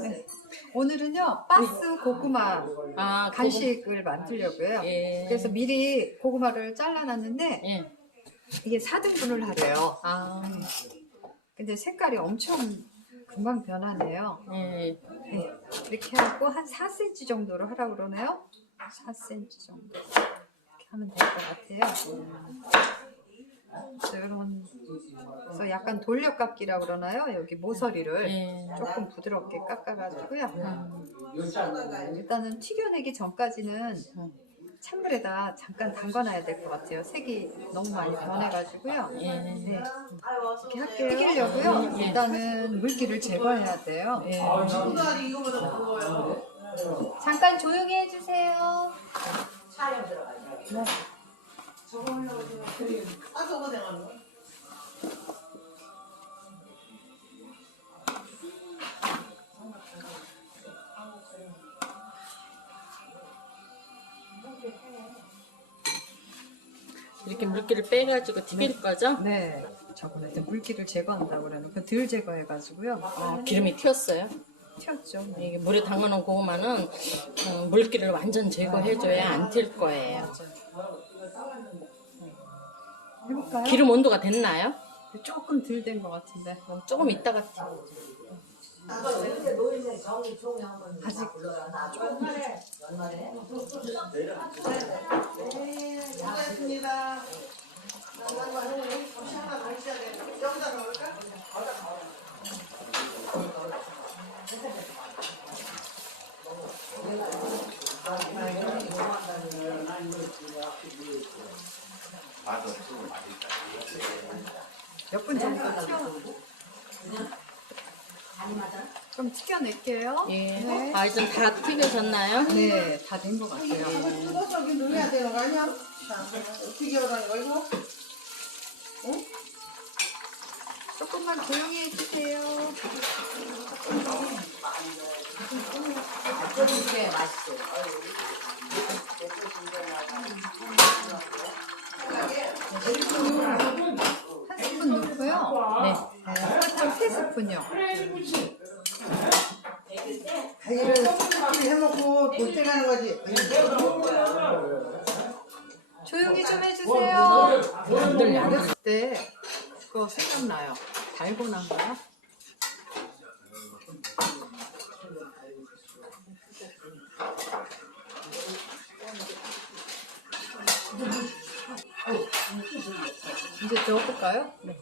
네. 오늘은요 바스 고구마 아, 간식을 만들려고요. 예. 그래서 미리 고구마를 잘라놨는데 예. 이게 4등분을 하래요. 아, 근데 색깔이 엄청 금방 변하네요. 예. 네. 이렇게 하고 한 4cm 정도로 하라고 그러네요. 4cm 정도. 이렇게 하면 될 것 같아요. 이런 그래서 약간 돌려 깎기라고 그러나요? 여기 모서리를 예. 조금 부드럽게 깎아가지고요. 음, 일단은 튀겨내기 전까지는 음. 찬물에다 잠깐 담가놔야 될 것 같아요. 색이 너무 많이 변해가지고요. 예. 네, 이렇게 할게요. 튀기려고요. 예. 일단은 물기를 제거해야 돼요. 예. 잠깐 조용히 해주세요. 이렇게 물기를 빼가지고 튀길 거죠? 네, 저번에 때 물기를 제거한다고 그러는 그덜 제거해가지고요. 어, 기름이 튀었어요. 튀었죠. 이게 물에 담가놓은 고구마는 어, 물기를 완전 제거해줘야 안 튈 거예요. 해볼까요? 기름 온도가 됐나요? 조금 덜 된 것 같은데. 그럼 조금 이따가 튀- 아직 수 고하셨습니다. 여기다 넣을까? 몇분 정도 튀어. 좀 튀겨낼게요. 예. 네. 아, 이제 다 튀겨졌나요? 네, 다 된 것 같아요. 뜯어서 여기 넣어야 되는 거 아니야? 자, 어떻게 하라는 거 이거? 조금만 조용히 해주세요. 한 스푼 넣고요. 네. 네, 설탕 세 스푼요. 이를 이렇게 해놓고 돌때 가는 거지. 조용히 좀 해주세요. 어렸을 때 그거 생각나요. 달고난가요? 이제 넣어볼까요? 네.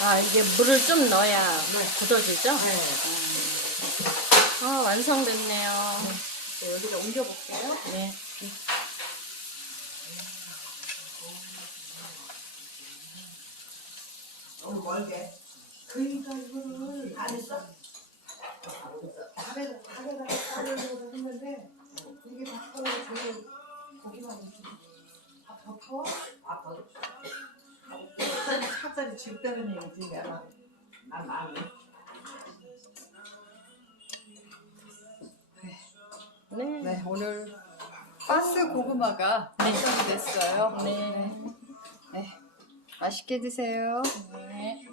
아, 이게 물을 좀 넣어야 굳어지죠? 네. 아, 완성됐네요. 네, 여기다 옮겨볼게요. 네. 너무 멀게. 그러니까 이거를 안 했어? 밥에 밥에다가 싸려 집다는 얘기지 내가 난 마음이 네. 네, 오늘 바스 고구마가 완성이 됐어요. 네. 네. 맛있게 드세요. 네.